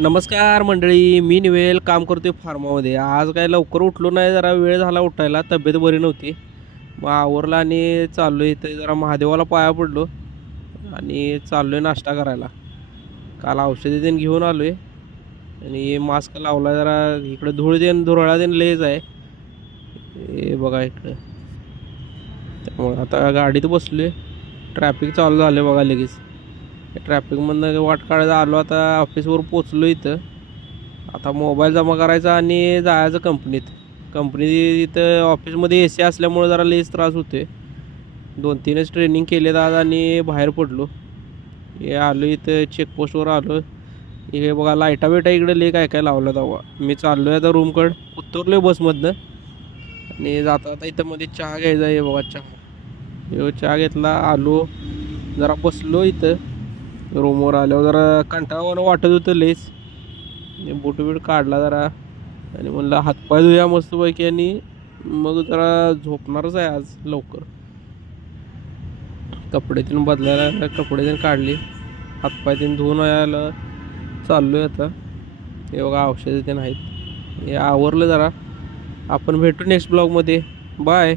नमस्कार मंडळी, मी निवेल काम करतोय फार्मामध्ये. आज काय लवकर उठलो नाही, जरा वेळ झाला उठायला, तब्येत बरी नव्हती. मग आवरलं आणि चाललो आहे इथं जरा महादेवाला पाया पडलो आणि चाललो आहे नाश्ता करायला. काल औषधी देऊन घेऊन आलो आहे आणि मास्क लावला. जरा इकडं धूळ देऊन धुरळा देऊन लयच आहे हे बघा इकडं. त्यामुळे आता गाडीत बसलो आहे. ट्रॅफिक चालू झालं बघा लगेच. ट्रॅफिकमधनं वाट काढायला आलो, आता ऑफिसवर पोचलो इथं. आता मोबाईल जमा करायचा आणि जायचं कंपनीत. इथं ऑफिसमध्ये ए सी असल्यामुळे जरा लईच त्रास होते. 2-3च ट्रेनिंग केलेत आज आणि बाहेर पडलो. हे आलो इथं चेकपोस्टवर आलो. हे बघा लाईटा बिटा इकडे लई काय काय लावलं. तेव्हा मी चाललो आहे आता रूमकडं, उतरलो आहे बसमधनं आणि जाता आता इथं मध्ये चहा घ्यायचा आहे बघा. चहा घेतला, आलो जरा बसलो इथं. रूमवर आल्यावर जरा कंटाळवाणं वाटत होतं लईच. बूट काढला जरा आणि म्हणलं हातपाय धुया मस्तपैकी आणि मग जरा झोपणारच आहे आज लवकर. कपडे तीन बदलायला कपडे तीन काढली, हातपाय तीन धुवून यायला चाललो आहे आता. हे बघा औषधं ते नाहीत. हे आवरलं जरा. आपण भेटू नेक्स्ट ब्लॉगमध्ये. बाय.